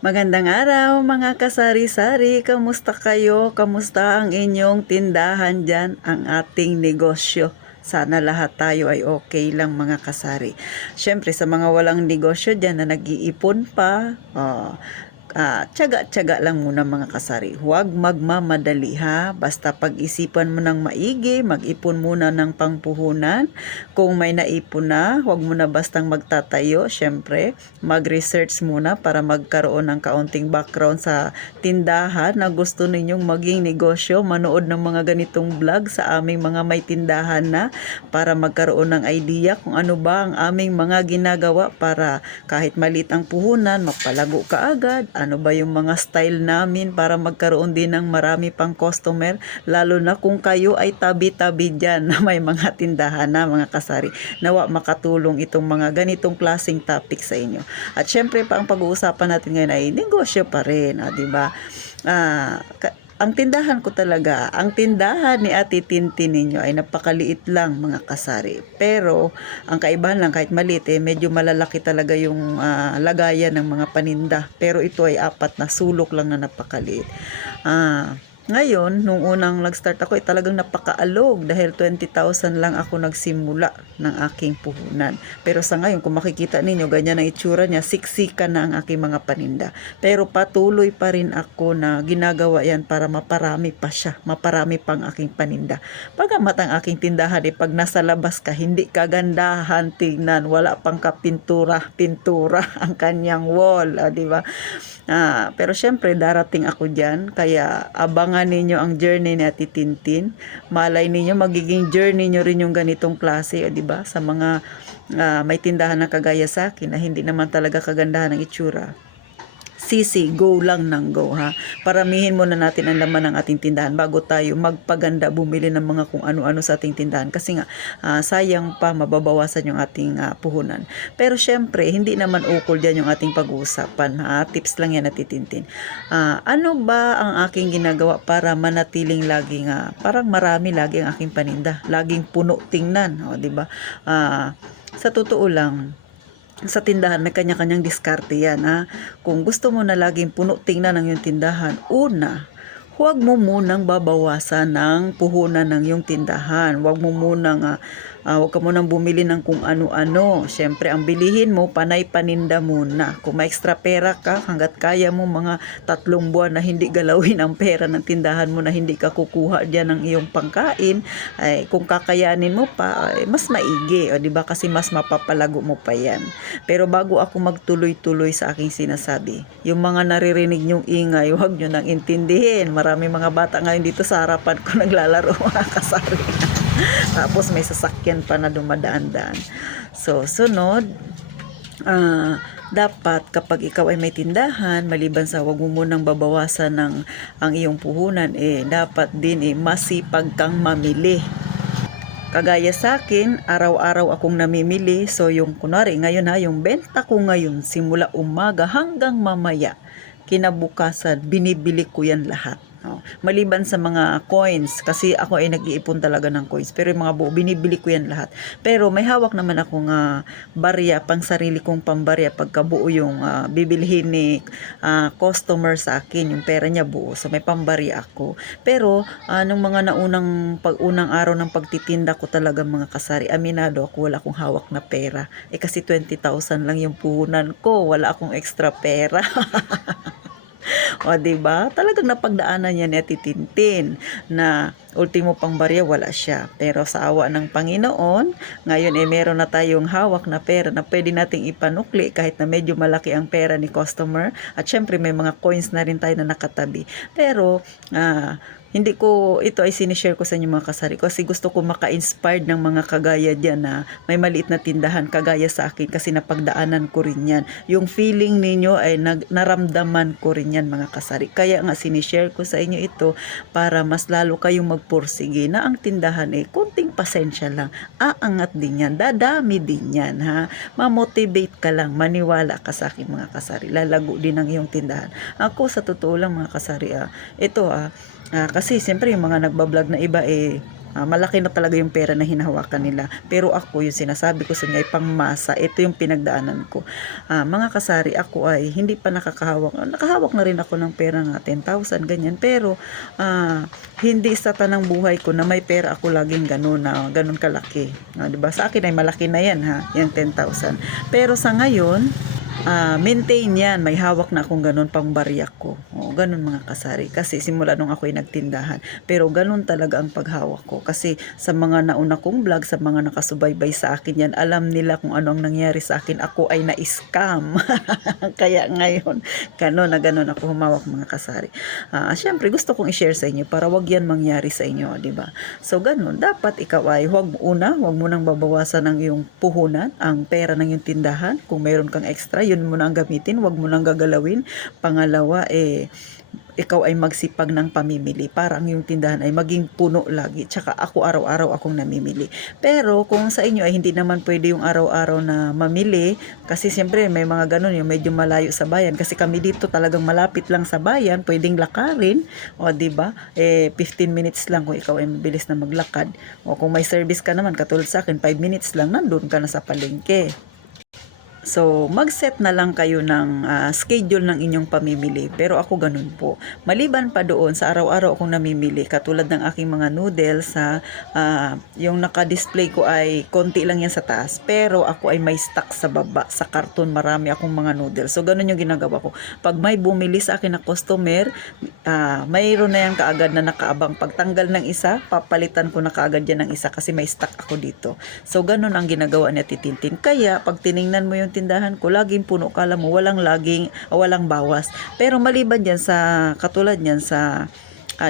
Magandang araw mga kasari-sari, kamusta kayo? Kamusta ang inyong tindahan dyan, ang ating negosyo? Sana lahat tayo ay okay lang mga kasari. Siyempre sa mga walang negosyo dyan na nag-iipon pa, tiyaga-tiyaga lang muna mga kasari. Huwag magmamadali ha. Basta pag-isipan mo ng maigi, mag-ipon muna ng pangpuhunan. Kung may naipon na, huwag mo na bastang magtatayo. Siyempre, mag-research muna para magkaroon ng kaunting background sa tindahan na gusto ninyong maging negosyo. Manood ng mga ganitong vlog sa aming mga may tindahan na para magkaroon ng idea kung ano ba ang aming mga ginagawa para kahit maliit ang puhunan, mapalago ka agad. Ano ba yung mga style namin para magkaroon din ng marami pang customer, lalo na kung kayo ay tabi-tabi dyan na may mga tindahan na mga kasari. Nawa makatulong itong mga ganitong klaseng topic sa inyo. At syempre pa ang pag-uusapan natin ngayon ay negosyo pa rin, di ba? Ang tindahan ko talaga, ang tindahan ni Ate Tintin ninyo ay napakaliit lang mga kasari. Pero ang kaibahan lang kahit maliit medyo malalaki talaga yung lagayan ng mga paninda. Pero ito ay 4 na sulok lang na napakaliit. Ngayon, nung unang nag-start ako, talagang napakaalog dahil 20,000 lang ako nagsimula ng aking puhunan. Pero sa ngayon, kung makikita ninyo, ganyan ang itsura niya, siksika na ang aking mga paninda. Pero patuloy pa rin ako na ginagawa yan para maparami pa siya, maparami pang aking paninda. Bagamat ang aking tindahan, pag nasa labas ka, hindi kagandahan tingnan, wala pang kapintura, pintura ang kanyang wall, di ba? Pero syempre darating ako dyan, kaya abangan ninyo ang journey ni Ate Tintin. Malay ninyo magiging journey nyo rin yung ganitong klase, di ba? Sa mga may tindahan na kagaya sa akin na hindi naman talaga kagandahan ng itsura. Sisi, go lang ng go ha. Paramihin muna natin ang laman ng ating tindahan bago tayo magpaganda, bumili ng mga kung ano-ano sa ating tindahan. Kasi nga, sayang pa mababawasan yung ating puhunan. Pero syempre, hindi naman ukol dyan yung ating pag-uusapan. Tips lang yan natitintin. Ano ba ang aking ginagawa para manatiling laging, parang marami lagi ang aking paninda. Laging puno tingnan. Di ba? Sa totoo lang, sa tindahan may kanya-kanyang diskarte yan Kung gusto mo na laging puno tingnan ng iyong tindahan, una, huwag mo munang babawasan ng puhunan ng iyong tindahan. Huwag ka munang bumili ng kung ano-ano. Siyempre, ang bilihin mo, panay paninda muna. Kung may extra pera ka, hanggat kaya mo mga 3 buwan na hindi galawin ang pera ng tindahan mo na hindi ka kukuha diyan ng iyong pangkain, ay kung kakayanin mo pa, mas maigi. O, diba? Kasi mas mapapalago mo pa yan. Pero bago ako magtuloy-tuloy sa aking sinasabi, yung mga naririnig nyong ingay, huwag nyo nang intindihin. Marami mga bata ngayon dito sa harapan ko naglalaro mga kasari. Tapos may sasakyan pa na dumadaan-daan. So, sunod, dapat kapag ikaw ay may tindahan, maliban sa wag mo munang babawasan ang iyong puhunan, dapat din masipag kang mamili. Kagaya sa akin, araw-araw akong namimili. So yung kunwari, ngayon yung benta ko ngayon, simula umaga hanggang mamaya, kinabukasan, binibili ko yan lahat. Maliban sa mga coins, kasi ako ay nag-iipon talaga ng coins, pero yung mga buo, binibili ko yan lahat. Pero may hawak naman akong barya, pang sarili kong pambarya, pagkabuo yung bibilhin ni customer sa akin, yung pera niya buo, so may pambarya ako. Pero nung mga unang araw ng pagtitinda ko talaga mga kasari, aminado ako, wala akong hawak na pera. Kasi 20,000 lang yung puhunan ko, wala akong extra pera. O, diba? Talagang napagdaanan niya ni Ate Tintin na ultimo pang barya wala siya. Pero sa awa ng Panginoon, ngayon meron na tayong hawak na pera na pwede nating ipanukli kahit na medyo malaki ang pera ni customer. At syempre may mga coins na rin tayo na nakatabi. Pero, hindi ko, ito ay sinishare ko sa inyo mga kasari kasi gusto ko maka-inspired ng mga kagaya dyan na may maliit na tindahan kagaya sa akin kasi napagdaanan ko rin yan. Yung feeling ninyo ay naramdaman ko rin yan mga kasari. Kaya nga sinishare ko sa inyo ito para mas lalo kayong magpursige na ang tindahan kunting pasensya lang. Aangat din yan. Dadami din yan Ma-motivate ka lang. Maniwala ka sa akin mga kasari. Lalago din ang iyong tindahan. Ako sa totoo lang mga kasari, ito kasi siyempre yung mga nagbablog na iba malaki na talaga yung pera na hinahawakan nila. Pero ako, yung sinasabi ko sa inyo ay pangmasa. Ito yung pinagdaanan ko. Mga kasari, ako ay hindi pa nakakahawak. Nakahawak na rin ako ng pera nga 10,000 ganyan. Pero hindi sa tanang buhay ko na may pera ako laging ganun na ganun kalaki. 'Di ba? Sa akin ay malaki na yan ha, yung 10,000. Pero sa ngayon, maintain yan. May hawak na akong ganun pang baryak ko. Ganun mga kasari. Kasi simula nung ako'y nagtindahan. Pero ganun talaga ang paghawak ko. Kasi sa mga nauna kong vlog, sa mga nakasubaybay sa akin yan, alam nila kung ano ang nangyari sa akin. Ako ay na-scam. Kaya ngayon, ganun ako humawak mga kasari. Siyempre, gusto kong i-share sa inyo para wag yan mangyari sa inyo, di ba? So, ganun. Dapat ikaw ay wag mo nang babawasan ng iyong puhunan, ang pera ng iyong tindahan. Kung mayroon kang extra, yun mo na ang gamitin, wag mo nang gagalawin. Pangalawa, ikaw ay magsipag ng pamimili para ang iyong tindahan ay maging puno lagi. Tsaka ako araw-araw akong namimili. Pero kung sa inyo ay hindi naman pwede yung araw-araw na mamili, kasi siyempre may mga ganun yung medyo malayo sa bayan. Kasi kami dito talagang malapit lang sa bayan, pwedeng lakarin. O di ba? 15 minutes lang kung ikaw ay mabilis na maglakad. O kung may service ka naman, katulad sa akin, 5 minutes lang, nandun ka na sa palengke. So, mag-set na lang kayo ng schedule ng inyong pamimili. Pero ako ganun po. Maliban pa doon, sa araw-araw akong namimili, katulad ng aking mga noodles, yung naka-display ko ay konti lang yan sa taas. Pero ako ay may stock sa baba, sa karton, marami akong mga noodles. So, ganun yung ginagawa ko. Pag may bumili sa akin na customer, mayroon na yan kaagad na nakaabang. Pagtanggal ng isa, papalitan ko na kaagad yan ng isa kasi may stock ako dito. So, ganun ang ginagawa ni Titintin. Kaya, pag tiningnan mo yung tindahan ko, laging puno, kala mo walang bawas. Pero maliban diyan sa katulad niyan sa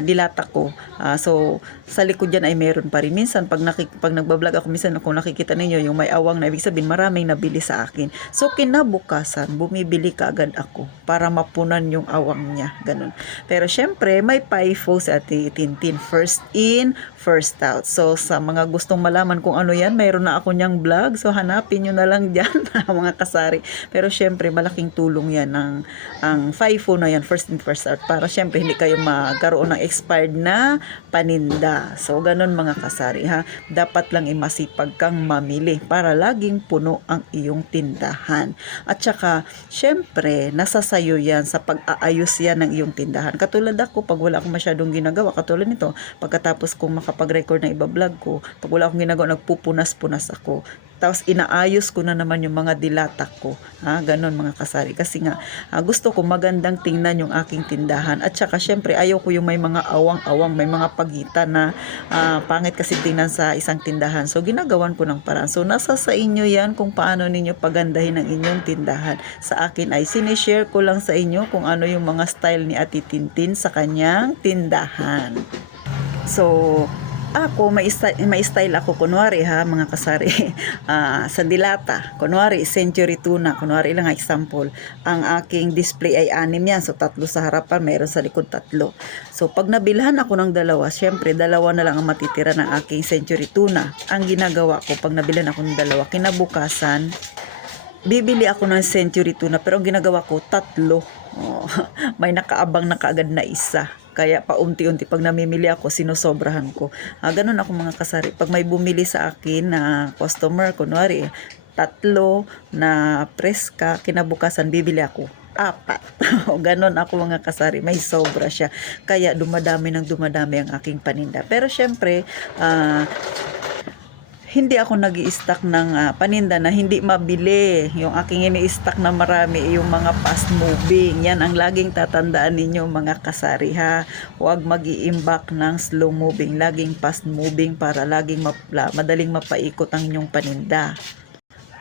dilata ko. So, sa likod yan ay meron pa rin. Minsan, pag nagbablog ako, minsan kung nakikita ninyo, yung may awang na, ibig sabihin, maraming nabili sa akin. So, kinabukasan, bumibili ka agad ako para mapunan yung awang niya. Ganun. Pero, syempre, may PIFO sa Ate Tintin. First in, first out. So, sa mga gustong malaman kung ano yan, mayroon na ako niyang vlog. So, hanapin nyo na lang dyan, mga kasari. Pero, syempre, malaking tulong yan. Ang FIFO na yan, first in, first out. Para, syempre, hindi kayo magkaroon ng expired na paninda. So, ganun mga kasari ha. Dapat lang masipag kang mamili para laging puno ang iyong tindahan. At saka, syempre, nasa sayo yan sa pag-aayos yan ng iyong tindahan. Katulad ako, pag wala akong masyadong ginagawa, katulad nito, pagkatapos kong makapag-record ng iba-vlog ko, pag wala akong ginagawa, nagpupunas-punas ako. Tapos inaayos ko na naman yung mga dilata ko. Ganon mga kasari. Kasi nga, gusto ko magandang tingnan yung aking tindahan. At saka syempre, ayaw ko yung may mga awang-awang, may mga pagitan na pangit kasi tingnan sa isang tindahan. So, ginagawan ko ng paraan. So, nasa sa inyo yan kung paano ninyo pagandahin ang inyong tindahan. Sa akin ay sinishare ko lang sa inyo kung ano yung mga style ni Ate Tintin sa kanyang tindahan. So, ako, may style ako, kunwari ha, mga kasari, sa dilata, kunwari, century tuna, kunwari lang example, ang aking display ay 6 yan, so 3 sa harapan, mayroon sa likod 3. So, pag nabilhan ako ng 2, syempre, 2 na lang ang matitira ng aking century tuna. Ang ginagawa ko, pag nabilhan ako ng 2, kinabukasan, bibili ako ng century tuna, pero ang ginagawa ko, 3. May nakaabang na kaagad na isa. Kaya paunti-unti pag namimili ako, sinosobrahan ko. Ganun ako mga kasari. Pag may bumili sa akin na customer, kunwari, 3 na preska, kinabukasan bibili ako 4. Ganon ako mga kasari. May sobra siya. Kaya dumadami ang aking paninda. Pero syempre, hindi ako nag-i-stock ng paninda na hindi mabili. Yung aking ini-stock na marami, yung mga fast moving. Yan ang laging tatandaan ninyo mga kasari ha. Huwag mag-i-imbak ng slow moving. Laging fast moving para laging madaling mapaikot ang inyong paninda.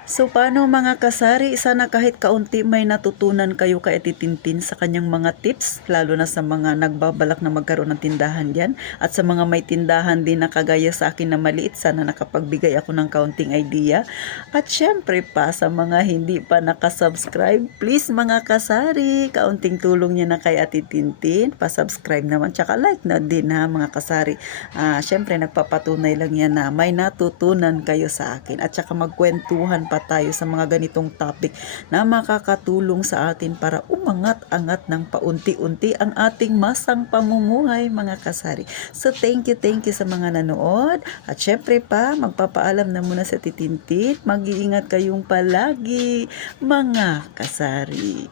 So, paano mga kasari? Sana kahit kaunti may natutunan kayo kay Ate Tintin sa kanyang mga tips, lalo na sa mga nagbabalak na magkaroon ng tindahan dyan. At sa mga may tindahan din na kagaya sa akin na maliit, sana nakapagbigay ako ng kaunting idea. At syempre pa, sa mga hindi pa nakasubscribe, please mga kasari, kaunting tulong niya na kay Ate Tintin, pasubscribe naman, tsaka like na din ha mga kasari. Syempre, nagpapatunay lang yan na may natutunan kayo sa akin. At tsaka magkwentuhan pa pa tayo sa mga ganitong topic na makakatulong sa atin para umangat-angat ng paunti-unti ang ating masang pamumuhay mga kasari. So thank you sa mga nanood. At syempre pa, magpapaalam na muna sa titintit. Mag-iingat kayong palagi mga kasari.